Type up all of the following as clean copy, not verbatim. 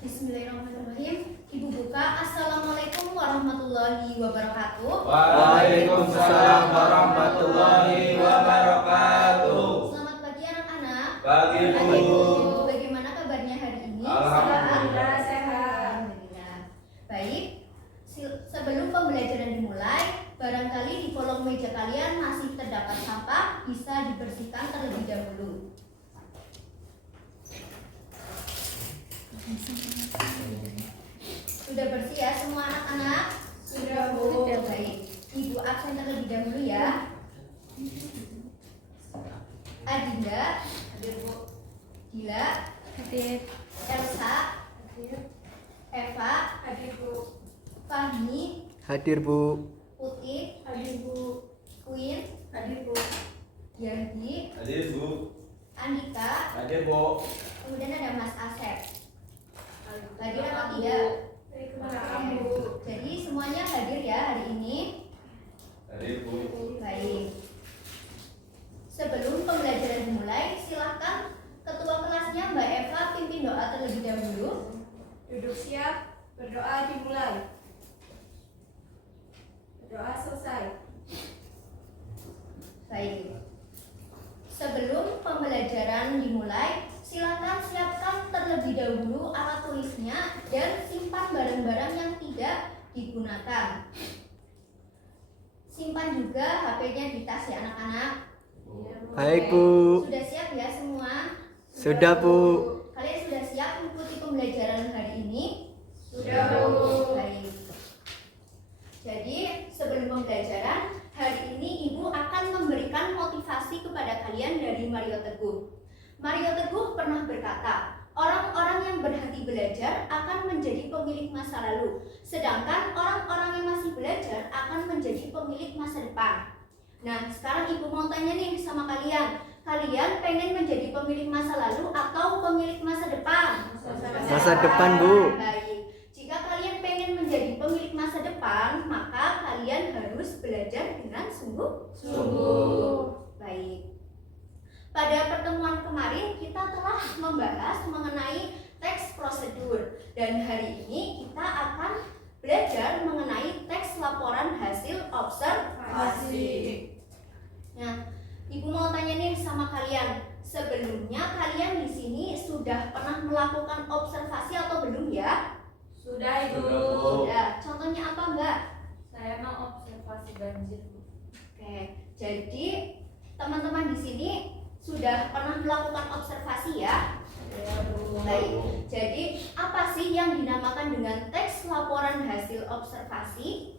Bismillahirrahmanirrahim. Ibu buka. Assalamualaikum warahmatullahi wabarakatuh. Waalaikumsalam warahmatullahi wabarakatuh. Selamat pagi anak-anak. Pagi, Bu. Bagaimana kabarnya hari ini? Alhamdulillah sehat. Alhamdulillah. Baik. Sebelum pembelajaran dimulai, barangkali di kolong meja kalian masih terdapat sampah, bisa dibersihkan terlebih dahulu. Sudah bersih ya semua anak-anak? Sudah, Bu. Baik. Ibu absen terlebih dahulu ya. Adinda, Hadir, Bu. Gila, Hadir. Elsa, Hadir. Eva, Hadir, Bu. Fahmi, Hadir, Bu. Putih, Hadir, Bu. Queen, Hadir, Bu. Yardi, Hadir, Bu. Andika, Hadir, Bu. kemudian ada Mas Asep. Hadir apa tidak? Waalaikumsalam, Bu. Jadi semuanya hadir ya hari ini. Hadir, Bu. Baik. Sebelum pembelajaran dimulai, silahkan ketua kelasnya Mbak Eva pimpin doa terlebih dahulu. Duduk siap, berdoa dimulai. Berdoa selesai. Baik. Sebelum pembelajaran dimulai, silakan siapkan terlebih dahulu alat tulisnya dan simpan barang-barang yang tidak digunakan. Simpan juga HP-nya di tas ya anak-anak. Baik, Oke. Bu. Sudah siap ya semua? Sudah, Bu. Kalian sudah siap mengikuti pembelajaran hari ini? Sudah, Bu. Baik. Jadi sebelum pembelajaran hari ini Ibu akan memberikan motivasi kepada kalian dari Mario Teguh. Mario Teguh pernah berkata, orang-orang yang berhenti belajar akan menjadi pemilik masa lalu, sedangkan orang-orang yang masih belajar akan menjadi pemilik masa depan. Nah, sekarang Ibu mau tanya nih sama kalian, kalian pengen menjadi pemilik masa lalu atau pemilik masa depan? Masa depan, Bu. Baik. Jika kalian pengen menjadi pemilik masa depan, maka kalian harus belajar dengan sungguh-sungguh. Baik. Pada pertemuan kemarin kita telah membahas mengenai teks prosedur dan hari ini kita akan belajar mengenai teks laporan hasil observasi. Nah, Ibu mau tanya nih sama kalian, sebelumnya kalian di sini sudah pernah melakukan observasi atau belum ya? Sudah, Ibu. Sudah, Bu. Sudah. Contohnya apa Mbak? Saya mau observasi banjir, Bu. Oke, jadi teman-teman di sini sudah pernah melakukan observasi ya? Ya, Bu. Baik. Jadi apa sih yang dinamakan dengan teks laporan hasil observasi?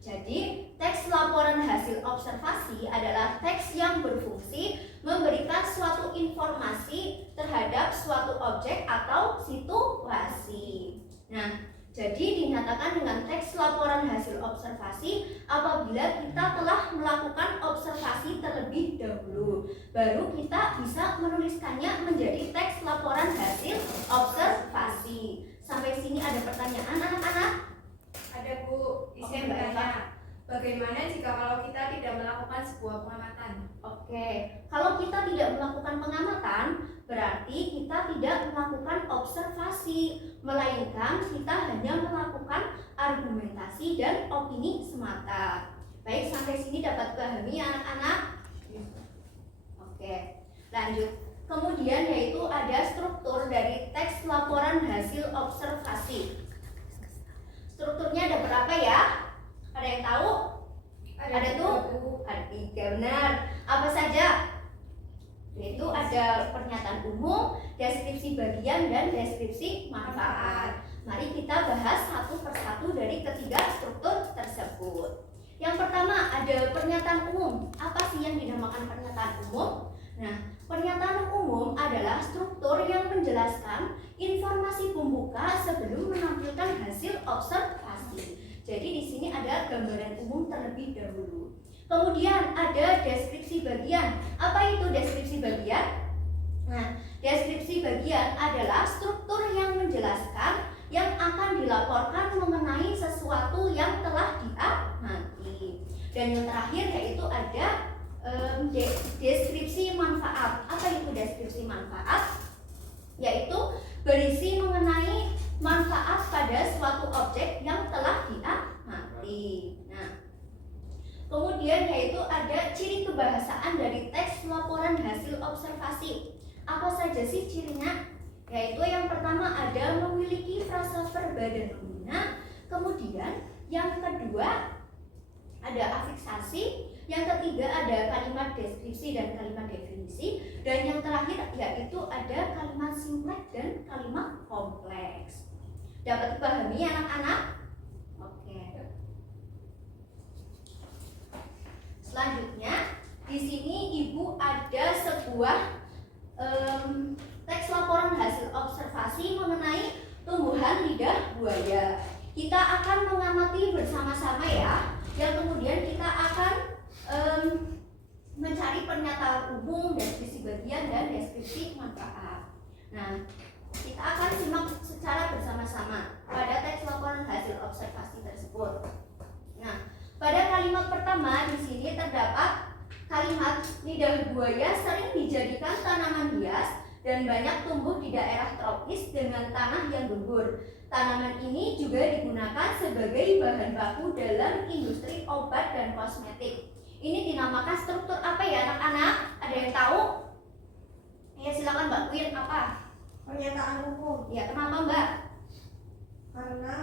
Jadi teks laporan hasil observasi adalah teks yang berfungsi memberikan suatu informasi terhadap suatu objek atau situasi. Nah, jadi dinyatakan dengan teks laporan hasil observasi apabila kita telah melakukan observasi terlebih dahulu. Baru kita bisa menuliskannya menjadi teks laporan hasil observasi. Sampai sini ada pertanyaan anak-anak? Ada, Bu. Oke, Izin Mbak Eva. bertanya. Bagaimana jika kalau kita tidak melakukan sebuah pengamatan? Oke, kalau kita tidak melakukan pengamatan, berarti kita tidak melakukan observasi, melainkan kita hanya melakukan argumentasi dan opini semata. Baik, sampai sini dapat pahami anak-anak? Oke, lanjut. Kemudian yaitu ada struktur dari teks laporan hasil observasi. Strukturnya ada berapa ya? Ada yang tahu? Ada tuh? Bu. Ada 3, benar. Apa saja? Yaitu ada pernyataan umum, deskripsi bagian, dan deskripsi manfaat. Mari kita bahas satu persatu dari ketiga struktur tersebut. Yang pertama ada pernyataan umum. Apa sih yang dinamakan pernyataan umum? Nah, pernyataan umum adalah struktur yang menjelaskan informasi pembuka sebelum menampilkan hasil observasi. Jadi di sini ada gambaran umum terlebih dahulu. Kemudian ada deskripsi bagian. Apa itu deskripsi bagian? Nah, deskripsi bagian adalah struktur yang menjelaskan yang akan dilaporkan mengenai sesuatu yang telah diamati. Dan yang terakhir yaitu ada deskripsi manfaat. Apa itu deskripsi manfaat? Yaitu objek yang telah diamati. Nah, kemudian yaitu ada ciri kebahasaan dari teks laporan hasil observasi. Apa saja sih cirinya? Yaitu yang pertama ada memiliki frasa verba dan nomina. Kemudian yang kedua ada afiksasi. Yang ketiga ada kalimat deskripsi dan kalimat definisi. Dan yang terakhir yaitu ada kalimat simpleks dan kalimat kompleks. Dapat dipahami anak-anak? Oke. Selanjutnya, di sini Ibu ada sebuah teks laporan hasil observasi mengenai tumbuhan lidah buaya. Kita akan mengamati bersama-sama ya, yang kemudian kita akan mencari pernyataan umum, deskripsi bagian, dan deskripsi manfaat. Nah, kita akan simak secara bersama-sama pada teks laporan hasil observasi tersebut. Nah, pada kalimat pertama di sini terdapat kalimat lidah buaya sering dijadikan tanaman hias dan banyak tumbuh di daerah tropis dengan tanah yang gembur. Tanaman ini juga digunakan sebagai bahan baku dalam industri obat dan kosmetik. Ini dinamakan struktur apa ya anak-anak? Ada yang tahu? Ya silakan Mbak Queen, apa? Pernyataan umum. Ya kenapa Mbak? Karena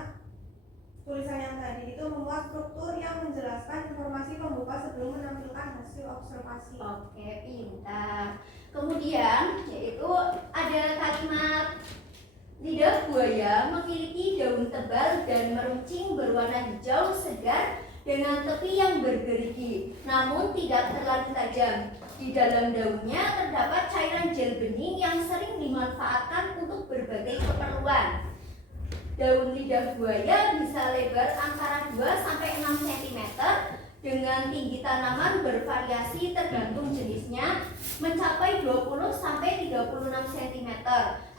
tulisan yang tadi itu memuat struktur yang menjelaskan informasi pembuka sebelum menampilkan hasil observasi. Oke, pintar. Kemudian yaitu ada kalimat lidah buaya memiliki daun tebal dan meruncing berwarna hijau segar dengan tepi yang bergerigi, namun tidak terlalu tajam. Di dalam daunnya terdapat cairan gel bening yang sering dimanfaatkan untuk berbagai keperluan. Daun lidah buaya bisa lebar antara 2 sampai 6 cm dengan tinggi tanaman bervariasi tergantung jenisnya mencapai 20 sampai 36 cm.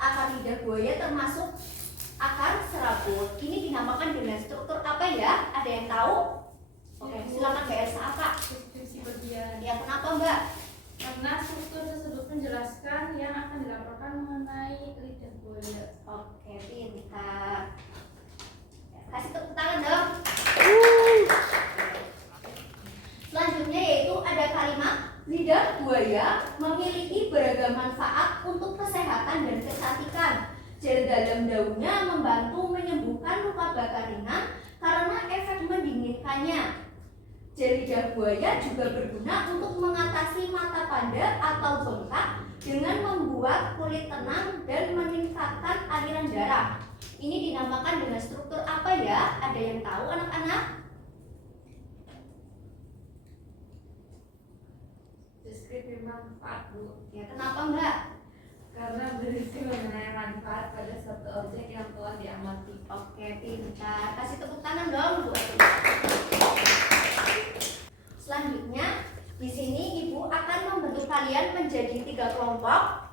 Akar lidah buaya termasuk akar serabut. Ini dinamakan dengan struktur apa ya? Ada yang tahu? Oke, silakan Mbak Elsa, apa? Deskripsi bagian. Ya, kenapa Mbak? Karena struktur tersebut menjelaskan yang akan dilaporkan mengenai lidah buaya. Oke, pintar. Kasih tepuk tangan dong. Selanjutnya yaitu ada kalimat lidah buaya memiliki beragam manfaat untuk kesehatan dan kecantikan. Gel dalam daunnya membantu menyembuhkan luka bakar ringan karena efek mendinginkannya. Gel lidah buaya juga berguna untuk mengatasi mata panda atau bengkak dengan membuat kulit tenang dan meningkatkan aliran darah. Ini dinamakan dengan struktur apa ya? Ada yang tahu anak-anak? Deskripsi manfaat, Bu. Ya, kenapa Mbak? Karena berisi mengenai manfaat pada suatu objek yang telah diamati. Oke, pintar. Kasih tepuk tangan dong, Bu. Selanjutnya, di sini Ibu akan membentuk kalian menjadi 3 kelompok,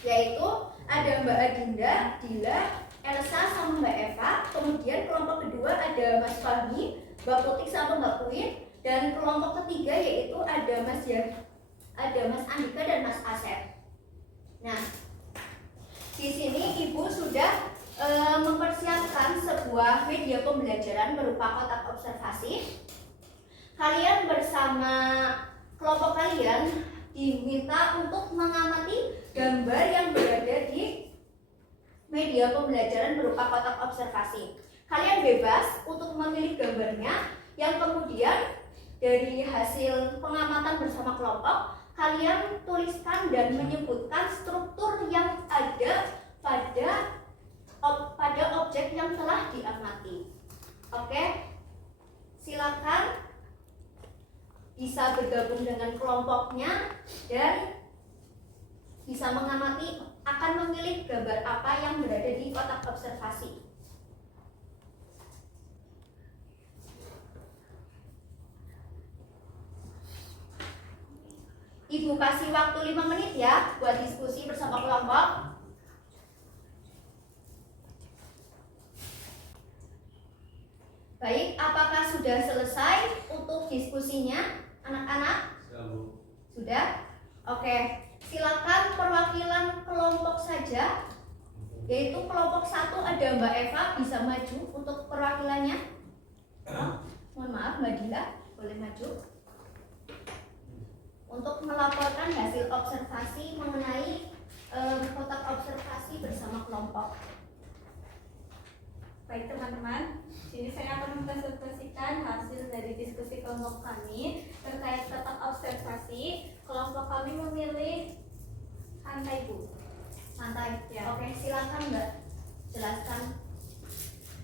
yaitu ada Mbak Adinda, Dila, Elsa, sama Mbak Eva. Kemudian kelompok kedua ada Mas Fahmi, Mbak Putih, sama Mbak Queen. Dan kelompok ketiga yaitu ada Mas Andika dan Mas Asep. Nah, di sini Ibu sudah mempersiapkan sebuah media pembelajaran berupa kotak observasi. Kalian bersama kelompok kalian diminta untuk mengamati gambar yang berada di media pembelajaran berupa kotak observasi. Kalian bebas untuk memilih gambarnya, yang kemudian dari hasil pengamatan bersama kelompok, kalian tuliskan dan menyebutkan struktur yang ada pada objek yang telah diamati. Oke, silakan bisa bergabung dengan kelompoknya dan bisa mengamati akan memilih gambar apa yang berada di kotak observasi. Ibu kasih waktu 5 menit ya buat diskusi bersama kelompok. Baik, apakah sudah selesai untuk diskusinya anak-anak? Sudah? Oke, silakan perwakilan kelompok saja Yaitu kelompok 1 ada Mbak Eva, bisa maju untuk perwakilannya. Mohon maaf Mbak Dila, boleh maju untuk melaporkan hasil observasi mengenai kotak observasi bersama kelompok. Baik teman-teman, sini saya akan mempresentasikan hasil dari diskusi kelompok kami terkait kotak observasi. Kelompok kami memilih pantai, Bu. Santai. Ya. Oke, silakan Mbak jelaskan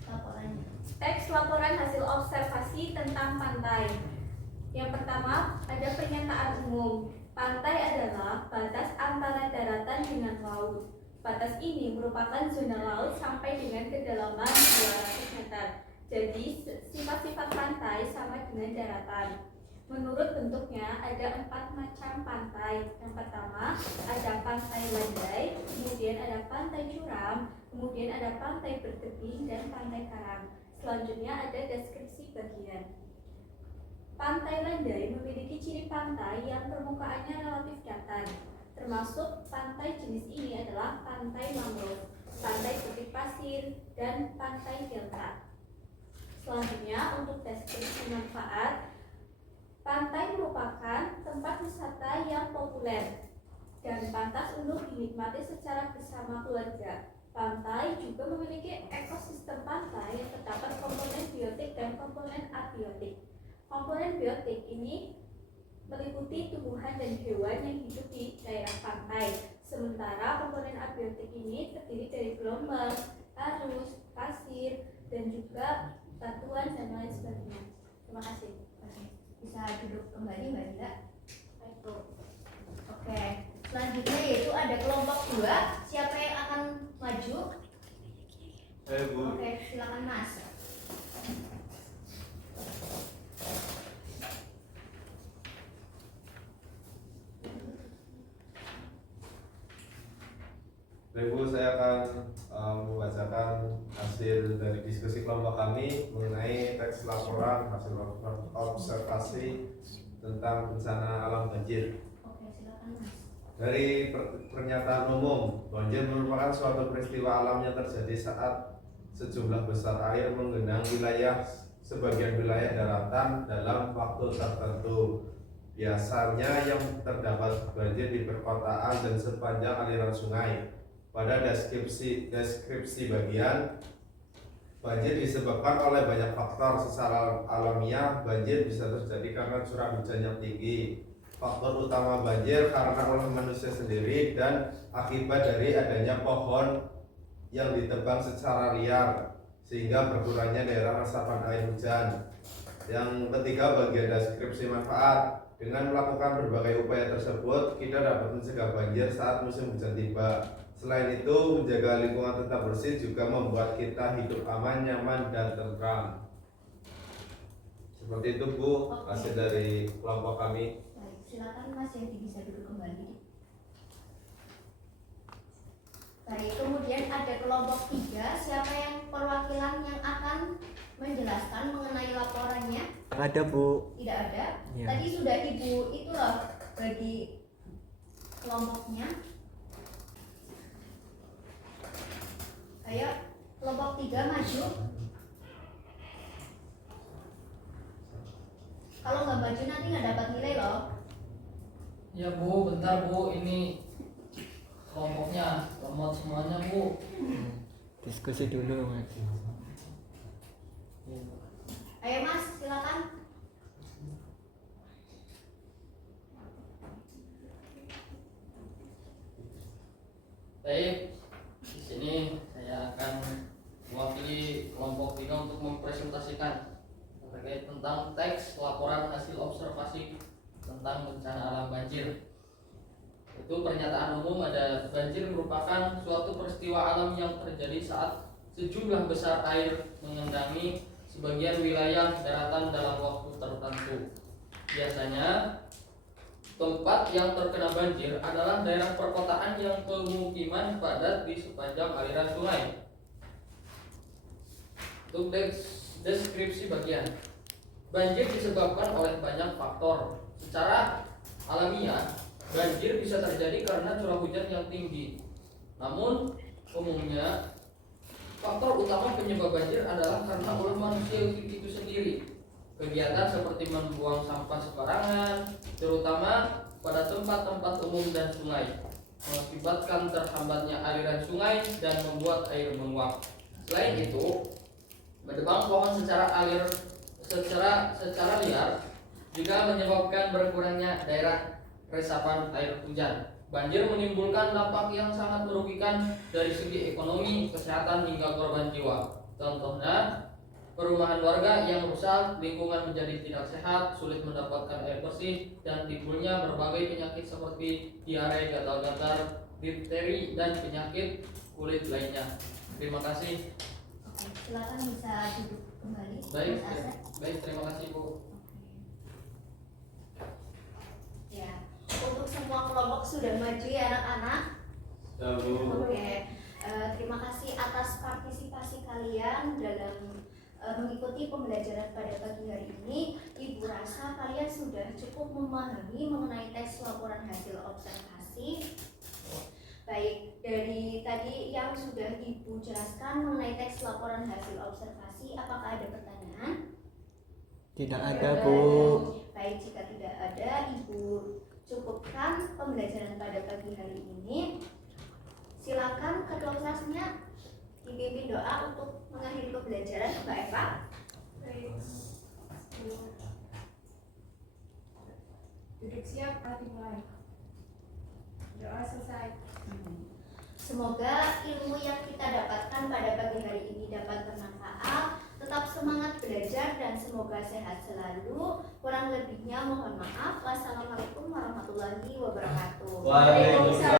laporannya. Teks laporan hasil observasi tentang pantai. Yang pertama, ada pernyataan umum. Pantai adalah batas antara daratan dengan laut. Batas ini merupakan zona laut sampai dengan kedalaman 200 meter. Jadi, sifat-sifat pantai sama dengan daratan. Menurut bentuknya, ada 4 macam pantai. Yang pertama, ada pantai landai, kemudian ada pantai curam, kemudian ada pantai bertebing, dan pantai karang. Selanjutnya ada deskripsi bagian. Pantai landai memiliki ciri pantai yang permukaannya relatif datar, termasuk pantai jenis ini adalah pantai mangrove, pantai putih pasir, dan pantai delta. Selanjutnya untuk deskripsi manfaat, pantai merupakan tempat wisata yang populer dan pantas untuk dinikmati secara bersama keluarga. Pantai juga memiliki ekosistem pantai yang terdapat komponen biotik dan komponen abiotik. Komponen biotik ini meliputi tumbuhan dan hewan yang hidup di daerah pantai. Sementara komponen abiotik ini terdiri dari gelombang, arus, pasir, dan juga batuan dan lain sebagainya. Terima kasih. Bisa duduk kembali Mbak Dila. Baik, Bu. Oke, selanjutnya yaitu ada kelompok 2. Siapa yang akan maju? Bu. Oke, silakan Mas. Bu, saya akan membacakan hasil dari diskusi kelompok kami mengenai teks laporan hasil observasi tentang bencana alam banjir. Oke, silakan Mas. Dari pernyataan umum, banjir merupakan suatu peristiwa alam yang terjadi saat sejumlah besar air menggenang sebagian wilayah daratan dalam waktu tertentu. Biasanya yang terdapat banjir di perkotaan dan sepanjang aliran sungai. Pada deskripsi bagian, banjir disebabkan oleh banyak faktor. Secara alamiah, banjir bisa terjadi karena curah hujan yang tinggi. Faktor utama banjir karena oleh manusia sendiri dan akibat dari adanya pohon yang ditebang secara liar sehingga berkurangnya daerah resapan air hujan. Yang ketiga, bagian deskripsi manfaat. Dengan melakukan berbagai upaya tersebut, kita dapat mencegah banjir saat musim hujan tiba. Selain itu, menjaga lingkungan tetap bersih juga membuat kita hidup aman, nyaman, dan tentram. Seperti itu Bu, hasil dari kelompok kami. Baik, silakan Mas Yenti bisa duduk kembali. Baik, kemudian ada kelompok 3. Siapa yang perwakilan yang akan menjelaskan mengenai laporannya? Ada Bu. Tidak ada. Ya. Tadi sudah Ibu itu loh bagi kelompoknya. Ayo, kelompok 3 maju. Kalau nggak maju nanti nggak dapat nilai loh. Ya Bu, bentar Bu, ini kelompoknya lemot semuanya Bu. Diskusi dulu Mas. Ayo Mas, silakan. Baik, di sini saya akan mewakili kelompok 3 untuk mempresentasikan terkait tentang teks laporan hasil observasi tentang bencana alam banjir. Itu pernyataan umum ada banjir merupakan suatu peristiwa alam yang terjadi saat sejumlah besar air mengendangi sebagian wilayah daratan dalam waktu tertentu. Biasanya tempat yang terkena banjir adalah daerah perkotaan yang pemukiman padat di sepanjang aliran sungai. Untuk deskripsi bagian, banjir disebabkan oleh banyak faktor. Secara alamiah, banjir bisa terjadi karena curah hujan yang tinggi. Namun, umumnya faktor utama penyebab banjir adalah karena ulah manusia itu sendiri. Kegiatan seperti membuang sampah sembarangan, terutama pada tempat-tempat umum dan sungai, mengakibatkan terhambatnya aliran sungai dan membuat air menguap. Selain itu, menebang pohon secara liar juga menyebabkan berkurangnya daerah resapan air hujan. Banjir menimbulkan dampak yang sangat merugikan dari segi ekonomi, kesehatan hingga korban jiwa. Contohnya, perumahan warga yang rusak, lingkungan menjadi tidak sehat, sulit mendapatkan air bersih, dan timbulnya berbagai penyakit seperti diare, gatal-gatal, difteri, dan penyakit kulit lainnya. Terima kasih. Oke, silakan bisa duduk kembali. Baik, Mas Asep. baik, terima kasih Bu. Ya, untuk semua kelompok sudah maju ya anak-anak. Oke, terima kasih atas partisipasi kalian dalam mengikuti pembelajaran pada pagi hari ini. Ibu rasa kalian sudah cukup memahami mengenai teks laporan hasil observasi. Baik, dari tadi yang sudah Ibu jelaskan mengenai teks laporan hasil observasi, apakah ada pertanyaan? Tidak ada, Bu. Baik, jika tidak ada, Ibu cukupkan pembelajaran pada pagi hari ini. Silakan kedua kelasnya dipimpin doa untuk mengakhiri pembelajaran, Mbak Eva. Baik. Duduk siap, mari dimulai. Doa selesai. Semoga ilmu yang kita dapatkan pada pagi hari ini dapat bermanfaat. Tetap semangat belajar dan semoga sehat selalu. Kurang lebihnya mohon maaf. Wassalamualaikum warahmatullahi wabarakatuh. Waalaikumsalam.